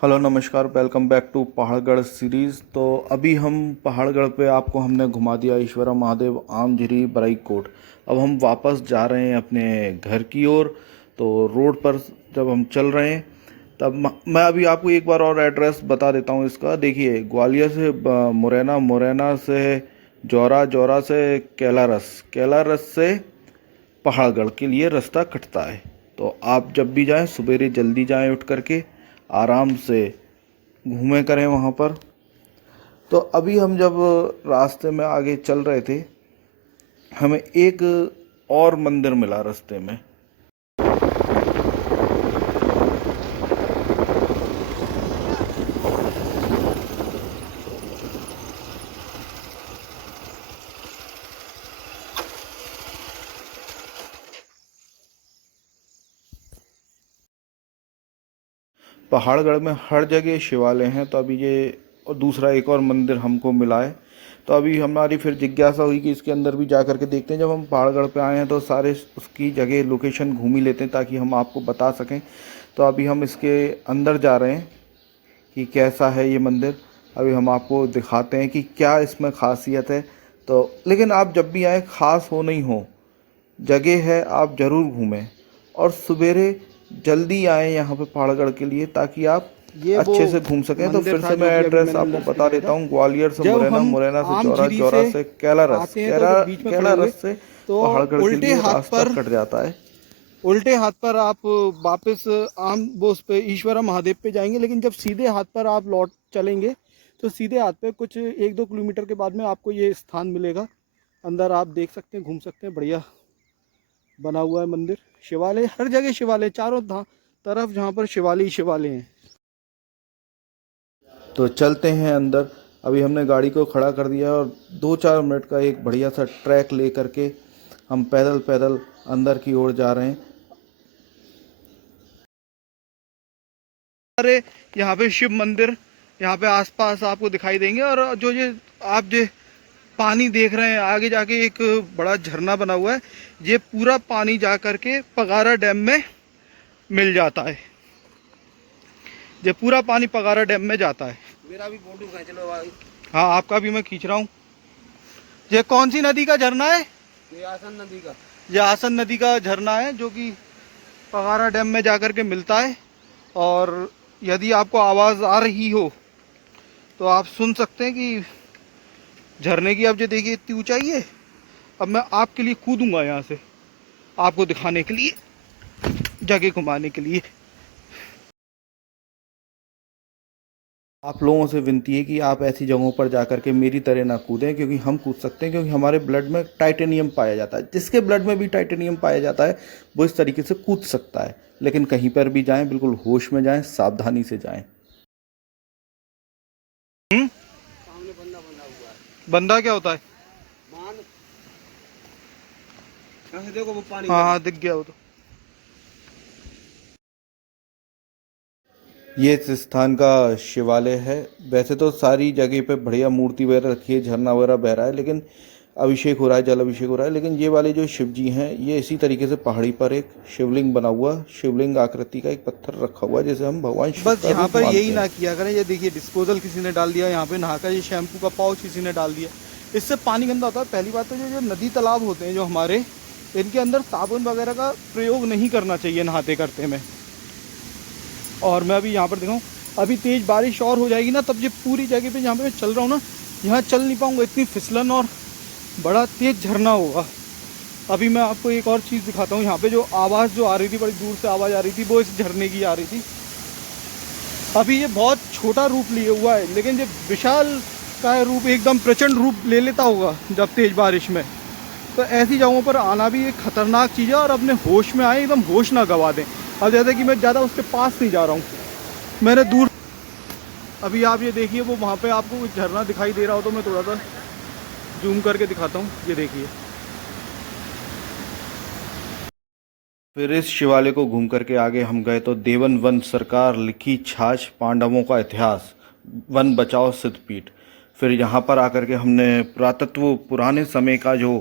Hello नमस्कार, welcome back to Pahargarh series. तो अभी हम पहाड़गढ़ पे आपको हमने घुमा दिया ईश्वरा महादेव, आमझरी, बराईकोट। अब हम वापस जा रहे हैं अपने घर की ओर। तो रोड पर जब हम चल रहे हैं तब मैं अभी आपको एक बार और एड्रेस बता देता हूँ इसका। देखिए, ग्वालियर से मुरैना, मुरैना से जौरा, जौरा से कैलारस, कैलारस से पहाड़गढ़ के लिए रास्ता कटता है। तो आप जब भी जाएं सवेरे जल्दी जाएं, उठ करके आराम से घूमे करें वहाँ पर। तो अभी हम जब रास्ते में आगे चल रहे थे, हमें एक और मंदिर मिला रास्ते में। पहाड़गढ़ में हर जगह शिवालय हैं, तो अभी ये और दूसरा एक और मंदिर हमको मिला है। तो अभी हमारी फिर जिज्ञासा हुई कि इसके अंदर भी जा करके देखते हैं। जब हम पहाड़गढ़ पे आए हैं तो सारे उसकी जगह लोकेशन घूम ही लेते हैं ताकि हम आपको बता सकें। तो अभी हम इसके अंदर जा रहे हैं कि कैसा है ये मंदिर। अभी हम आपको दिखाते हैं कि क्या इसमें खासियत है। तो लेकिन आप जब भी आए, ख़ास हो नहीं हो, जगह है, आप ज़रूर घूमें और सवेरे जल्दी आएँ यहाँ पे पहाड़गढ़ के लिए ताकि आप ये वो अच्छे से घूम सकें। तो मंदिर फिर था से मैं जो कि अभी एड्रेस मैंने आपको अंदर से बता दिखाया देता था। हूँ। ग्वालियर से जब मुरैना, हम मुरैना से जौरा, आमझिरी जौरा से से कैलारस, आते हैं तो जब बीच में खड़े होंगे कैलारस से तो पहाड़गढ़ के उल्टे लिए हाथ रास्ता पर कट जाता है। आप वापस आम वो उस पे ईश्वरा महादेव पे जाएंगे। लेकिन जब सीधे हाथ पर आप लौट चलेंगे तो सीधे हाथ पे कुछ 1-2 किलोमीटर के बाद में आपको ये स्थान मिलेगा। अंदर आप देख सकते हैं, घूम सकते हैं। बढ़िया बना हुआ है मंदिर। शिवालय हर जगह, शिवालय चारों तरफ, जहाँ पर शिवालय ही शिवालय हैं। तो चलते हैं अंदर। अभी हमने गाड़ी को खड़ा कर दिया और 2-4 मिनट का एक बढ़िया सा ट्रैक ले करके हम पैदल पैदल अंदर की ओर जा रहे हैं। सारे यहाँ पे शिव मंदिर यहाँ पे आसपास आपको दिखाई देंगे। और जो ये आप जो पानी देख रहे हैं, आगे जाके एक बड़ा झरना बना हुआ है। ये पूरा पानी जा करके पगारा डैम में मिल जाता है। ये पूरा पानी पगारा डैम में जाता है। मेरा भी फोटो खींच लो भाई। हाँ, आपका भी मैं खींच रहा हूँ। ये कौन सी नदी का झरना है? ये आसन नदी का। ये आसन नदी का झरना है जो कि पगारा डैम में जा करके मिलता है। और यदि आपको आवाज़ आ रही हो तो आप सुन सकते हैं कि झरने की, आप जो देखिए इतनी ऊंचाई है। अब मैं आपके लिए कूदूंगा यहाँ से, आपको दिखाने के लिए, जगह घुमाने के लिए। आप लोगों से विनती है कि आप ऐसी जगहों पर जा कर के मेरी तरह ना कूदें, क्योंकि हम कूद सकते हैं क्योंकि हमारे ब्लड में टाइटेनियम पाया जाता है। जिसके ब्लड में भी टाइटेनियम पाया जाता है वो इस तरीके से कूद सकता है। लेकिन कहीं पर भी जाएं, बिल्कुल होश में जाएं, सावधानी से जाएं। हम्म। सामने बंदा बंधा हुआ है। बंदा क्या होता है? मान यहाँ से देखो वो पानी हाँ का। हाँ, दिख गया वो तो। ये इस स्थान का शिवालय है। वैसे तो सारी जगह पे बढ़िया मूर्ति वगैरह रखी है, झरना वगैरह बह रहा है, लेकिन अभिषेक हो रहा है, जल अभिषेक हो रहा है। लेकिन ये वाले जो शिव जी हैं, ये इसी तरीके से पहाड़ी पर एक शिवलिंग बना हुआ, शिवलिंग आकृति का एक पत्थर रखा हुआ है, जैसे हम भगवान शिव बस का यहाँ रूप पर मानते यही हैं। ना किया करें। ये देखिए, डिस्पोजल किसी ने डाल दिया यहाँ पे नहाकर। ये शैम्पू का पाउच किसी ने डाल दिया। इससे पानी गंदा होता है। पहली बात तो जो नदी तालाब होते हैं जो हमारे, इनके अंदर साबुन वगैरह का प्रयोग नहीं करना चाहिए नहाते करते में। और मैं अभी यहाँ पर दिखाऊँ, अभी तेज़ बारिश और हो जाएगी ना, तब ये पूरी जगह पे जहाँ पे मैं चल रहा हूँ ना, यहाँ चल नहीं पाऊँगा। इतनी फिसलन और बड़ा तेज़ झरना होगा। अभी मैं आपको एक और चीज़ दिखाता हूँ। यहाँ पे जो आवाज़ जो आ रही थी, बड़ी दूर से आवाज़ आ रही थी, वो इस झरने की आ रही थी। अभी ये बहुत छोटा रूप लिए हुआ है, लेकिन ये विशाल का रूप, एकदम प्रचंड रूप ले लेता होगा जब तेज़ बारिश में। तो ऐसी जगहों पर आना भी एक खतरनाक चीज़ है। और अपने होश में आए, एकदम होश ना गवा दें। अब जैसे कि मैं ज़्यादा उसके पास नहीं जा रहा हूँ, मैंने दूर। अभी आप ये देखिए, वो वहाँ पे आपको कुछ झरना दिखाई दे रहा हो तो मैं थोड़ा सा जूम करके दिखाता हूँ। ये देखिए। फिर इस शिवालय को घूम करके आगे हम गए तो देवन वन सरकार लिखी छाछ, पांडवों का इतिहास, वन बचाओ सिद्धपीठ। फिर यहाँ पर आकर के हमने पुरातत्व, पुराने समय का जो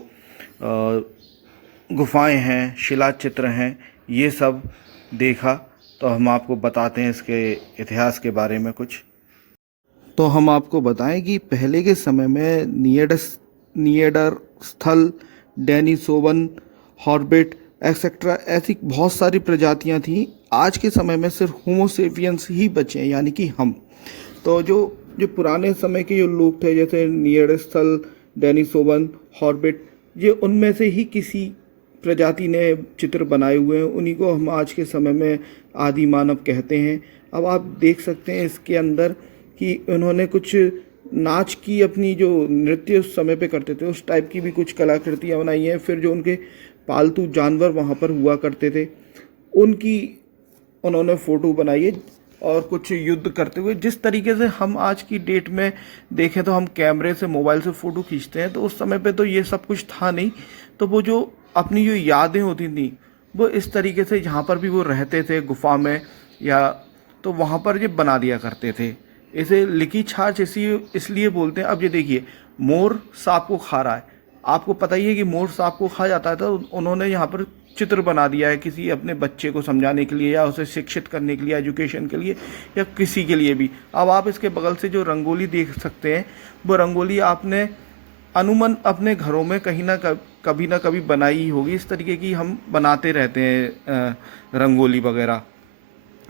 गुफाएं हैं, शिला चित्र हैं, ये सब देखा। तो हम आपको बताते हैं इसके इतिहास के बारे में कुछ। तो हम आपको बताएं कि पहले के समय में निएडर स्थल, डेनिसोवन, हॉर्बिट एक्सेट्रा ऐसी बहुत सारी प्रजातियां थीं। आज के समय में सिर्फ होमोसेपियंस ही बचे हैं, यानी कि हम। तो जो पुराने समय के जो लोग थे, जैसे निएडरस्थल, डेनिसोवन, हॉर्बिट, ये उनमें से ही किसी प्रजाति ने चित्र बनाए हुए हैं। उन्हीं को हम आज के समय में आदि मानव कहते हैं। अब आप देख सकते हैं इसके अंदर कि उन्होंने कुछ नाच की, अपनी जो नृत्य उस समय पे करते थे उस टाइप की भी कुछ कलाकृतियाँ बनाई हैं। फिर जो उनके पालतू जानवर वहाँ पर हुआ करते थे उनकी उन्होंने फ़ोटो बनाई है, और कुछ युद्ध करते हुए। जिस तरीके से हम आज की डेट में देखें तो हम कैमरे से, मोबाइल से फ़ोटो खींचते हैं, तो उस समय पे तो ये सब कुछ था नहीं। तो वो जो अपनी जो यादें होती थी वो इस तरीके से, जहाँ पर भी वो रहते थे गुफा में या, तो वहाँ पर ये बना दिया करते थे। इसे लिखी छाछ इसलिए बोलते हैं। अब ये देखिए, मोर सांप को खा रहा है, आपको पता ही है कि मोर सांप को खा जाता है, तो उन्होंने यहाँ पर चित्र बना दिया है किसी अपने बच्चे को समझाने के लिए या उसे शिक्षित करने के लिए, एजुकेशन के लिए, या किसी के लिए भी। अब आप इसके बगल से जो रंगोली देख सकते हैं, वो रंगोली आपने अमूमन अपने घरों में कहीं ना कभी बनाई ही होगी। इस तरीके की हम बनाते रहते हैं रंगोली वगैरह।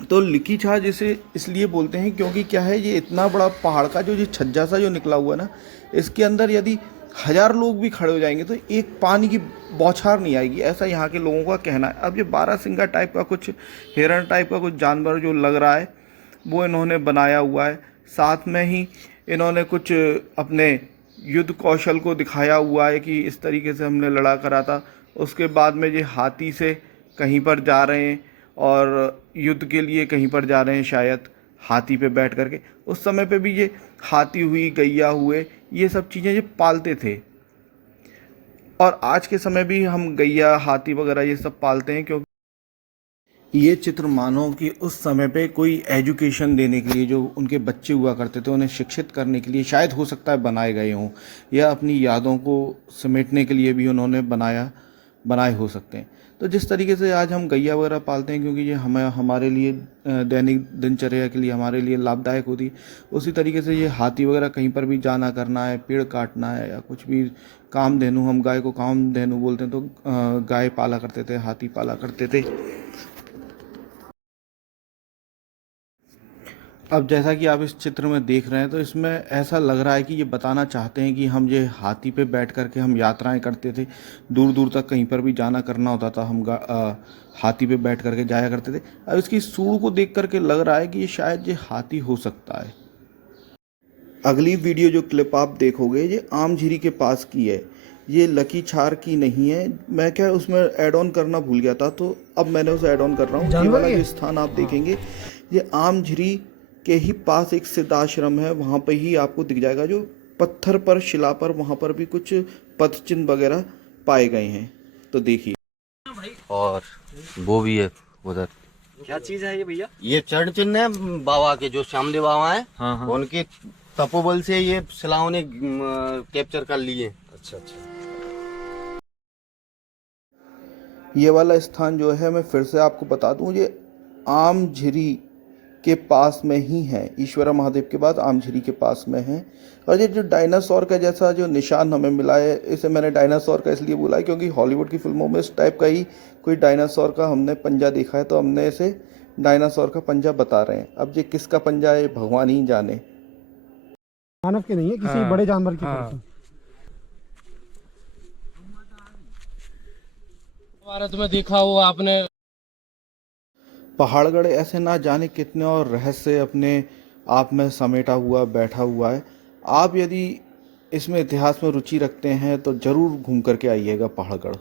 तो लिखी छाछ इसे इसलिए बोलते हैं क्योंकि क्या है, ये इतना बड़ा पहाड़ का जो छज्जा सा जो निकला हुआ ना, इसके अंदर यदि 1000 लोग भी खड़े हो जाएंगे तो एक पानी की बौछार नहीं आएगी, ऐसा यहाँ के लोगों का कहना है। अब ये 12 सिंगा टाइप का कुछ, हिरण टाइप का कुछ जानवर जो लग रहा है, वो इन्होंने बनाया हुआ है। साथ में ही इन्होंने कुछ अपने युद्ध कौशल को दिखाया हुआ है कि इस तरीके से हमने लड़ा करा था। उसके बाद में ये हाथी से कहीं पर जा रहे हैं और युद्ध के लिए कहीं पर जा रहे हैं, शायद हाथी पे बैठ करके। उस समय पे भी ये हाथी हुई, गैया हुए, ये सब चीज़ें ये पालते थे। और आज के समय भी हम गैया, हाथी वगैरह ये सब पालते हैं, क्योंकि ये चित्र मानो कि उस समय पे कोई एजुकेशन देने के लिए, जो उनके बच्चे हुआ करते थे उन्हें शिक्षित करने के लिए शायद हो सकता है बनाए गए हों, या अपनी यादों को समेटने के लिए भी उन्होंने बनाए हो सकते हैं। तो जिस तरीके से आज हम गैया वगैरह पालते हैं क्योंकि ये हमारे लिए दैनिक दिनचर्या के लिए हमारे लिए लाभदायक होती है, उसी तरीके से ये हाथी वगैरह कहीं पर भी जाना करना है, पेड़ काटना है या कुछ भी कामधेनु, हम गाय को कामधेनु बोलते हैं, तो गाय पाला करते थे, हाथी पाला करते थे। अब जैसा कि आप इस चित्र में देख रहे हैं, तो इसमें ऐसा लग रहा है कि ये बताना चाहते हैं कि हम ये हाथी पे बैठ करके हम यात्राएं करते थे, दूर दूर तक कहीं पर भी जाना करना होता था, हम हाथी पे बैठ करके जाया करते थे। अब इसकी सूंड को देख करके लग रहा है कि ये शायद ये हाथी हो सकता है। अगली वीडियो जो क्लिप आप देखोगे, ये आम झीरी के पास की है, ये लकी छार की नहीं है। मैं क्या उसमें ऐड ऑन करना भूल गया था, तो अब मैंने उसे ऐड ऑन कर रहा हूँ। ये वाला जो स्थान आप देखेंगे, ये आम झीरी के ही पास एक सिद्धाश्रम है, वहाँ पे ही आपको दिख जाएगा। जो पत्थर पर, शिला पर, वहाँ पर भी कुछ पद चिन्ह वगैरह पाए गए हैं, तो देखिए। और वो भी है उधर। क्या चीज है ये भैया? ये चरण चिन्ह है बाबा के, जो श्यामदेव बाबा है। हाँ। उनके तपोबल से ये शिलाओं ने कैप्चर कर लिए। अच्छा अच्छा। ये वाला स्थान जो है, मैं फिर से आपको बता दूं, ये आम झीरी के पास में ही है। ईश्वरा महादेव के बाद आम झीरी के पास में है। और ये जो डायनासोर का जैसा जो निशान हमें मिला है, इसे मैंने डायनासोर का इसलिए बोला है क्योंकि हॉलीवुड की फिल्मों में इस टाइप का ही कोई डायनासोर का हमने पंजा देखा है, तो हमने इसे डायनासोर का पंजा बता रहे हैं। अब ये किसका पंजा है भगवान ही जाने। मानव के नहीं है, किसी बड़े जानवर की तरफ से। भारत में देखा हो आपने। पहाड़गढ़ ऐसे ना जाने कितने और रहस्य अपने आप में समेटा हुआ बैठा हुआ है। आप यदि इसमें इतिहास में रुचि रखते हैं तो ज़रूर घूम करके आइएगा पहाड़गढ़।